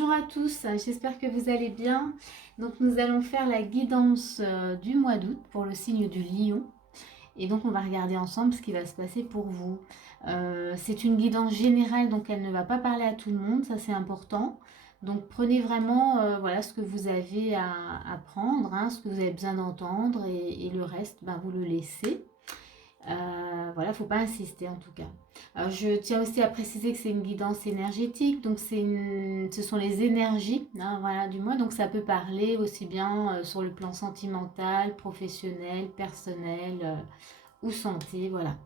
Bonjour à tous, j'espère que vous allez bien. Donc nous allons faire la guidance du mois d'août pour le signe du lion. Et donc on va regarder ensemble ce qui va se passer pour vous. C'est une guidance générale, donc elle ne va pas parler à tout le monde, ça c'est important. Donc prenez vraiment voilà, ce que vous avez à prendre, hein, ce que vous avez besoin d'entendre et le reste, ben, vous le laissez. Voilà, faut pas insister en tout cas. Alors, je tiens aussi à préciser que c'est une guidance énergétique, donc ce sont les énergies, hein, voilà, du mois. Donc ça peut parler aussi bien sur le plan sentimental, professionnel, personnel ou santé, voilà.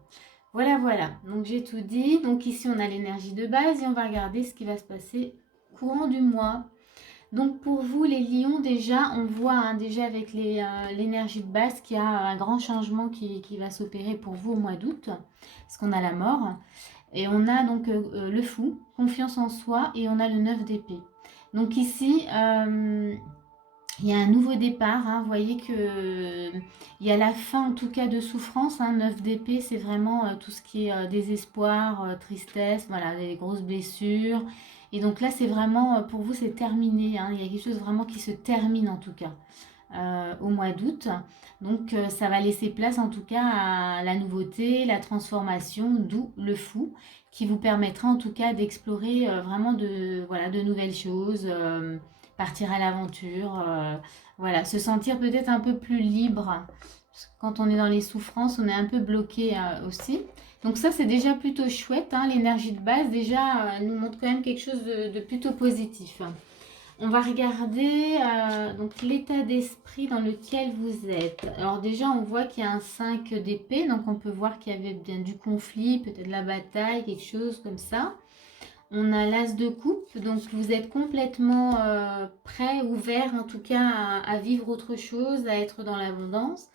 Voilà. Donc j'ai tout dit. Donc ici on a l'énergie de base et on va regarder ce qui va se passer courant du mois. Donc pour vous les lions, déjà on voit hein, déjà avec l'énergie de base qu'il y a un grand changement qui va s'opérer pour vous au mois d'août, parce qu'on a la mort. Et on a donc le fou, confiance en soi, et on a le 9 d'épée. Donc ici, il y a un nouveau départ. Hein, vous voyez que il y a la fin en tout cas de souffrance. Hein, 9 d'épée, c'est vraiment tout ce qui est désespoir, tristesse, voilà, des grosses blessures. Et donc là, c'est vraiment, pour vous, c'est terminé. Hein, il y a quelque chose vraiment qui se termine en tout cas au mois d'août. Donc ça va laisser place en tout cas à la nouveauté, la transformation, d'où le fou, qui vous permettra en tout cas d'explorer vraiment voilà, de nouvelles choses, partir à l'aventure, voilà, se sentir peut-être un peu plus libre. Quand on est dans les souffrances, on est un peu bloqué aussi. Donc ça, c'est déjà plutôt chouette. Hein, l'énergie de base, déjà, nous montre quand même quelque chose de plutôt positif. On va regarder donc l'état d'esprit dans lequel vous êtes. Alors déjà, on voit qu'il y a un 5 d'épée, donc on peut voir qu'il y avait bien du conflit, peut-être de la bataille, quelque chose comme ça. On a l'as de coupe, donc vous êtes complètement prêt, ouvert en tout cas à vivre autre chose, à être dans l'abondance.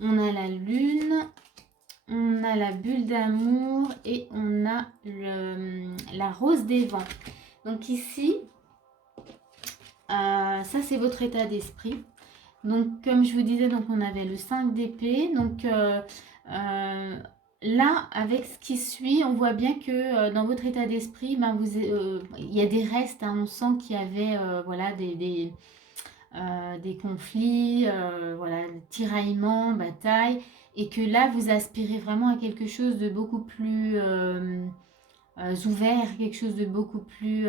On a la lune, on a la bulle d'amour et on a la rose des vents. Donc ici, ça c'est votre état d'esprit. Donc comme je vous disais, donc on avait le 5 d'épée. Donc là, avec ce qui suit, on voit bien que dans votre état d'esprit, ben, il y a des restes. Hein, on sent qu'il y avait voilà, des conflits, voilà, tiraillements, batailles. Et que là, vous aspirez vraiment à quelque chose de beaucoup plus ouvert, quelque chose de beaucoup plus,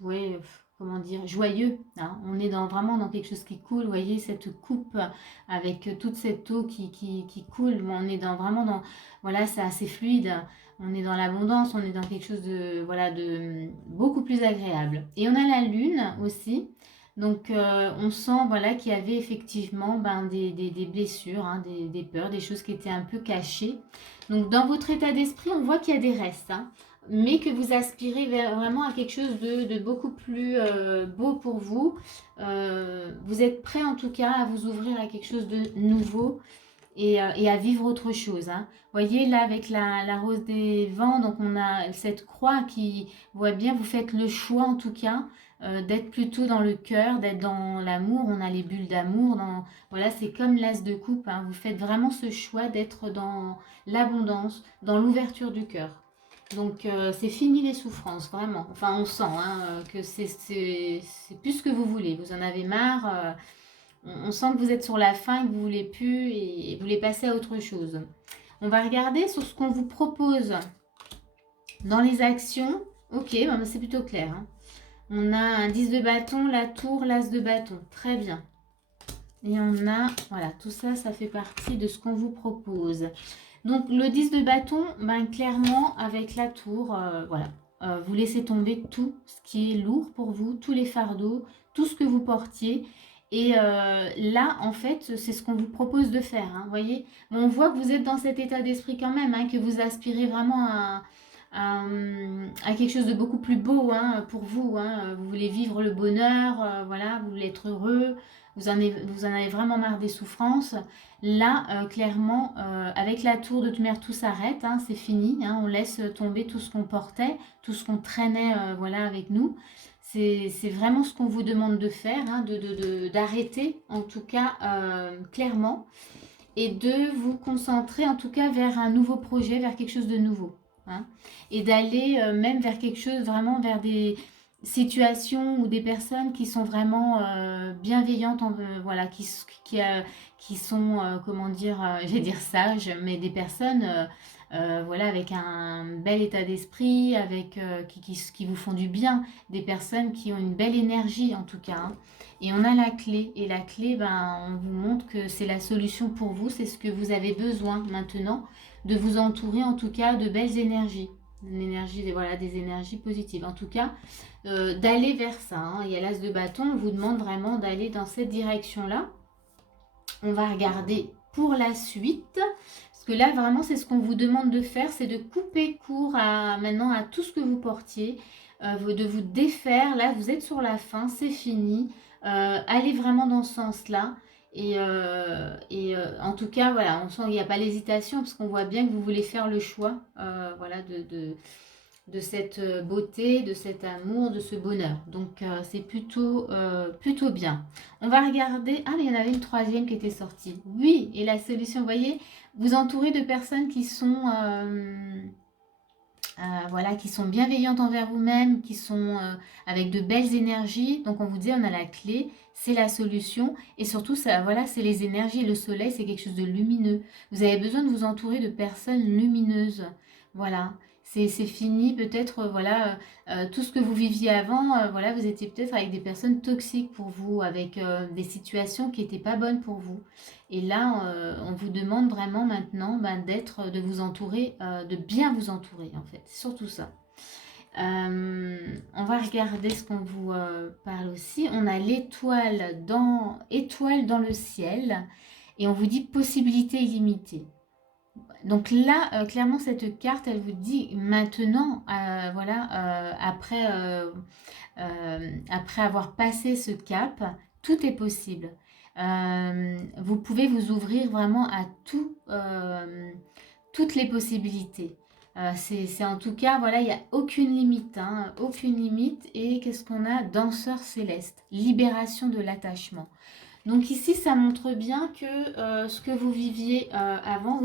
ouais, comment dire, joyeux. Hein. On est vraiment dans quelque chose qui coule. Vous voyez cette coupe avec toute cette eau qui coule. On est vraiment dans, voilà, c'est assez fluide. On est dans l'abondance, on est dans quelque chose de, voilà, de beaucoup plus agréable. Et on a la lune aussi. Donc on sent voilà, qu'il y avait effectivement ben, des blessures, hein, des peurs, des choses qui étaient un peu cachées. Donc dans votre état d'esprit, on voit qu'il y a des restes, hein, mais que vous aspirez vraiment à quelque chose de beaucoup plus beau pour vous. Vous êtes prêt en tout cas à vous ouvrir à quelque chose de nouveau et à vivre autre chose. Hein. Vous voyez là avec la rose des vents, donc on a cette croix qui voit bien, vous faites le choix en tout cas d'être plutôt dans le cœur, d'être dans l'amour. On a les bulles d'amour, voilà, c'est comme l'as de coupe. Hein. Vous faites vraiment ce choix d'être dans l'abondance, dans l'ouverture du cœur. Donc c'est fini les souffrances, vraiment. Enfin on sent hein, que c'est plus ce que vous voulez. Vous en avez marre. On sent que vous êtes sur la fin, que vous voulez plus et vous voulez passer à autre chose. On va regarder sur ce qu'on vous propose dans les actions. Ok, ben c'est plutôt clair. Hein. On a un 10 de bâton, la tour, l'as de bâton. Très bien. Et on a, voilà, tout ça, ça fait partie de ce qu'on vous propose. Donc le 10 de bâton, ben, clairement avec la tour, voilà. Vous laissez tomber tout ce qui est lourd pour vous, tous les fardeaux, tout ce que vous portiez. Et là, en fait, c'est ce qu'on vous propose de faire. Hein, voyez, on voit que vous êtes dans cet état d'esprit quand même, hein, que vous aspirez vraiment à quelque chose de beaucoup plus beau hein, pour vous. Hein. Vous voulez vivre le bonheur, voilà, vous voulez être heureux. Vous en avez vraiment marre des souffrances. Là, clairement, avec la tour de mer, tout s'arrête. Hein, c'est fini. Hein, on laisse tomber tout ce qu'on portait, tout ce qu'on traînait voilà, avec nous. C'est vraiment ce qu'on vous demande de faire, hein, d'arrêter en tout cas clairement et de vous concentrer en tout cas vers un nouveau projet, vers quelque chose de nouveau. Hein, et d'aller même vers quelque chose vraiment, vers situations ou des personnes qui sont vraiment bienveillantes, voilà, qui sont, comment dire, je vais dire sages, mais des personnes voilà, avec un bel état d'esprit, avec, qui vous font du bien, des personnes qui ont une belle énergie en tout cas, hein. Et on a la clé, et la clé, ben, on vous montre que c'est la solution pour vous, c'est ce que vous avez besoin maintenant, de vous entourer en tout cas de belles énergies. Une énergie, voilà, des énergies positives. En tout cas, d'aller vers ça, hein. Il y a l'as de bâton, on vous demande vraiment d'aller dans cette direction-là. On va regarder pour la suite, parce que là, vraiment, c'est ce qu'on vous demande de faire, c'est de couper court maintenant à tout ce que vous portiez, de vous défaire. Là, vous êtes sur la fin, c'est fini. Allez vraiment dans ce sens-là. En tout cas, voilà, on sent qu'il n'y a pas l'hésitation, parce qu'on voit bien que vous voulez faire le choix, voilà, de cette beauté, de cet amour, de ce bonheur. Donc c'est plutôt bien. On va regarder. Ah, mais il y en avait une troisième qui était sortie. Oui, et la solution, vous voyez, vous entourez de personnes qui sont voilà, qui sont bienveillantes envers vous-même, qui sont avec de belles énergies. Donc on vous dit, on a la clé, c'est la solution. Et surtout, ça, voilà, c'est les énergies. Le soleil, c'est quelque chose de lumineux. Vous avez besoin de vous entourer de personnes lumineuses. Voilà. C'est fini, peut-être, voilà, tout ce que vous viviez avant, voilà, vous étiez peut-être avec des personnes toxiques pour vous, avec des situations qui n'étaient pas bonnes pour vous. Et là, on vous demande vraiment maintenant de vous entourer, de bien vous entourer en fait, c'est surtout ça. On va regarder ce qu'on vous parle aussi. On a étoile dans le ciel et on vous dit possibilité illimitée. Donc là, clairement, cette carte, elle vous dit maintenant, voilà, après avoir passé ce cap, tout est possible. Vous pouvez vous ouvrir vraiment à toutes les possibilités. C'est en tout cas, voilà, il n'y a aucune limite, hein, aucune limite. Et qu'est-ce qu'on a? Danseur céleste, libération de l'attachement. Donc ici, ça montre bien que ce que vous viviez avant,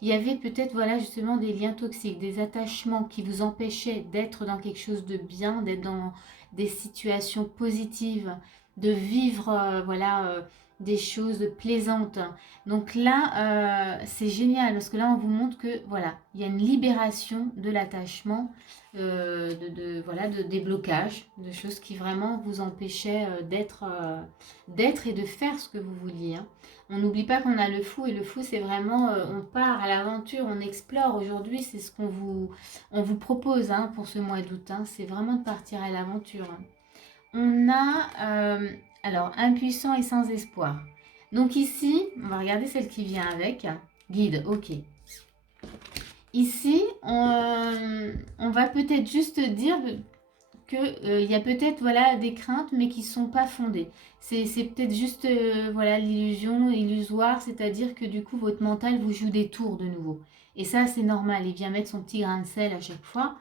il y avait peut-être, voilà, justement des liens toxiques, des attachements qui vous empêchaient d'être dans quelque chose de bien, d'être dans des situations positives, de vivre, voilà, des choses plaisantes. Donc là, c'est génial parce que là, on vous montre que, voilà, il y a une libération de l'attachement, voilà, de déblocages, de choses qui vraiment vous empêchaient d'être et de faire ce que vous vouliez, hein. On n'oublie pas qu'on a le fou, et le fou, c'est vraiment, on part à l'aventure, on explore. Aujourd'hui, c'est ce on vous propose, hein, pour ce mois d'août, hein. C'est vraiment de partir à l'aventure, hein. On a, alors, impuissant et sans espoir. Donc ici, on va regarder celle qui vient avec. Guide, ok. Ici, on va peut-être juste dire qu'il y a peut-être, voilà, des craintes, mais qui ne sont pas fondées. C'est peut-être juste, voilà, l'illusion illusoire, c'est-à-dire que du coup, votre mental vous joue des tours de nouveau. Et ça, c'est normal, il vient mettre son petit grain de sel à chaque fois.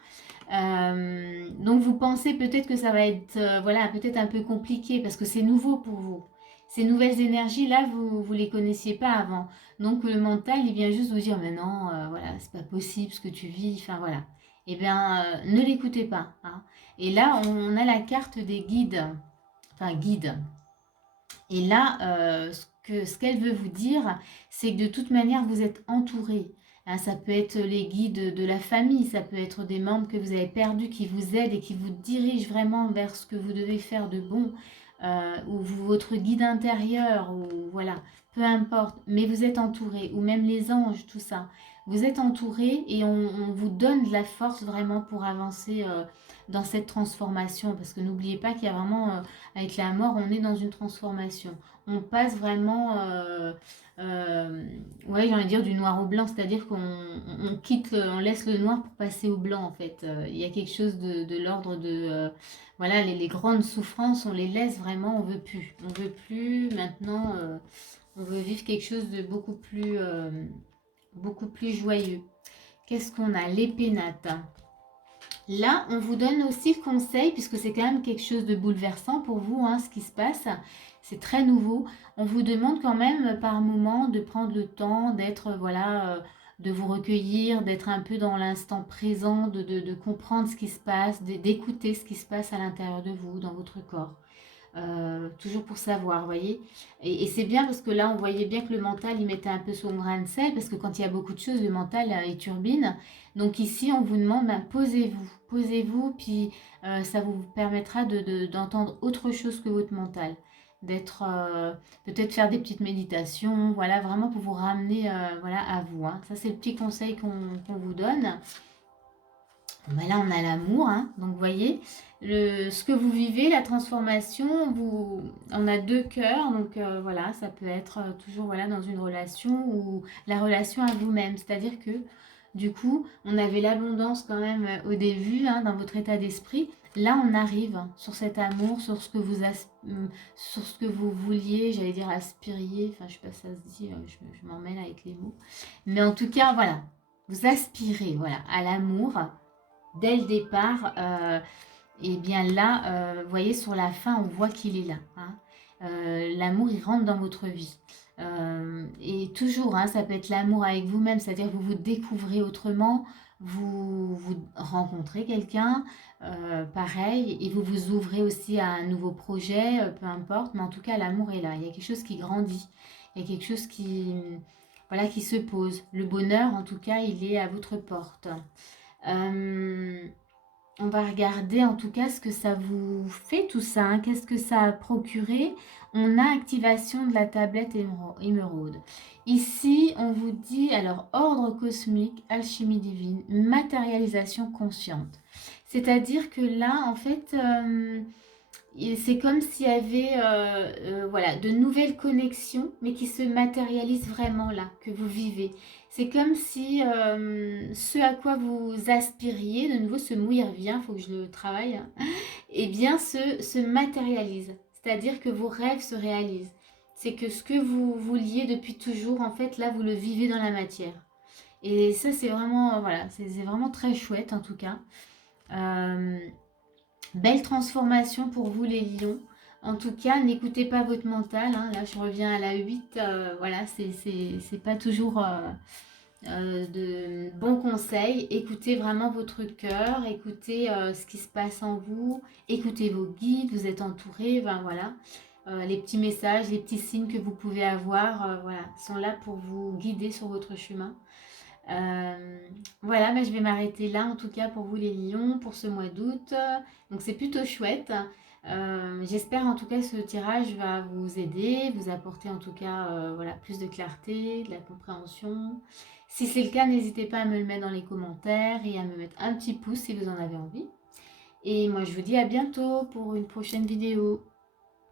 Donc, vous pensez peut-être que ça va être, voilà, peut-être un peu compliqué, parce que c'est nouveau pour vous. Ces nouvelles énergies-là, vous ne les connaissiez pas avant. Donc, le mental, il vient juste vous dire, mais non, voilà, c'est pas possible ce que tu vis, enfin voilà. Eh bien, ne l'écoutez pas, hein. Et là, on a la carte des guides, enfin guides. Et là, ce qu'elle veut vous dire, c'est que de toute manière, vous êtes entouré, hein. Ça peut être les guides de la famille, ça peut être des membres que vous avez perdus qui vous aident et qui vous dirigent vraiment vers ce que vous devez faire de bon, ou votre guide intérieur, ou voilà, peu importe. Mais vous êtes entouré, ou même les anges, tout ça. Vous êtes entouré et on vous donne de la force vraiment pour avancer dans cette transformation. Parce que n'oubliez pas qu'il y a vraiment, avec la mort, on est dans une transformation. On passe vraiment, ouais, j'ai envie de dire du noir au blanc, c'est-à-dire qu'on quitte, on laisse le noir pour passer au blanc en fait. Il y a quelque chose de l'ordre de, voilà, les grandes souffrances, on les laisse vraiment, on veut plus. On veut plus maintenant, on veut vivre quelque chose de beaucoup plus joyeux. Qu'est-ce qu'on a? Les pénates. Là, on vous donne aussi le conseil, puisque c'est quand même quelque chose de bouleversant pour vous, hein, ce qui se passe. C'est très nouveau. On vous demande quand même par moment de prendre le temps d'être, voilà, de vous recueillir, d'être un peu dans l'instant présent, de comprendre ce qui se passe, d'écouter ce qui se passe à l'intérieur de vous, dans votre corps. Toujours pour savoir, vous voyez. Et c'est bien parce que là, on voyait bien que le mental, il mettait un peu son grain de sel, parce que quand il y a beaucoup de choses, le mental, il turbine. Donc ici, on vous demande, ben, posez-vous, posez-vous, puis ça vous permettra d'entendre autre chose que votre mental. D'être, peut-être faire des petites méditations, voilà, vraiment pour vous ramener voilà, à vous. Hein. Ça, c'est le petit conseil qu'on vous donne. Ben là, on a l'amour, hein. Donc vous voyez, ce que vous vivez, la transformation, on a deux cœurs, donc voilà, ça peut être toujours voilà, dans une relation ou la relation à vous-même. C'est-à-dire que du coup, on avait l'abondance quand même au début, hein, dans votre état d'esprit. Là, on arrive sur cet amour, sur ce que sur ce que vous vouliez, j'allais dire aspiriez, enfin je sais pas si ça se dit, je m'emmêle avec les mots. Mais en tout cas, voilà, vous aspirez voilà, à l'amour dès le départ, et bien là, vous voyez, sur la fin, on voit qu'il est là. Hein. L'amour, il rentre dans votre vie. Et toujours, hein, ça peut être l'amour avec vous-même, c'est-à-dire que vous vous découvrez autrement, vous rencontrez quelqu'un, pareil, et vous vous ouvrez aussi à un nouveau projet, peu importe, mais en tout cas, l'amour est là. Il y a quelque chose qui grandit, il y a quelque chose voilà, qui se pose. Le bonheur, en tout cas, il est à votre porte. On va regarder en tout cas ce que ça vous fait tout ça, hein. Qu'est-ce que ça a procuré. On a activation de la tablette émeraude. Ici, on vous dit alors ordre cosmique, alchimie divine, matérialisation consciente. C'est-à-dire que là, en fait, c'est comme s'il y avait voilà, de nouvelles connexions, mais qui se matérialisent vraiment là, que vous vivez. C'est comme si ce à quoi vous aspiriez, de nouveau ce mot il revient, il faut que je le travaille, hein, eh bien se matérialise. C'est-à-dire que vos rêves se réalisent. C'est que ce que vous vouliez depuis toujours, en fait, là, vous le vivez dans la matière. Et ça, c'est vraiment, voilà, c'est vraiment très chouette en tout cas. Belle transformation pour vous les lions. En tout cas, n'écoutez pas votre mental. Hein. Là, je reviens à la 8. Voilà, c'est pas toujours de bons conseils. Écoutez vraiment votre cœur. Écoutez ce qui se passe en vous. Écoutez vos guides. Vous êtes entouré. Ben, voilà. Les petits messages, les petits signes que vous pouvez avoir, voilà, sont là pour vous guider sur votre chemin. Voilà, mais je vais m'arrêter là en tout cas pour vous les lions pour ce mois d'août. Donc c'est plutôt chouette. J'espère en tout cas que ce tirage va vous aider, vous apporter en tout cas voilà, plus de clarté, de la compréhension. Si c'est le cas, n'hésitez pas à me le mettre dans les commentaires et à me mettre un petit pouce si vous en avez envie. Et moi je vous dis à bientôt pour une prochaine vidéo.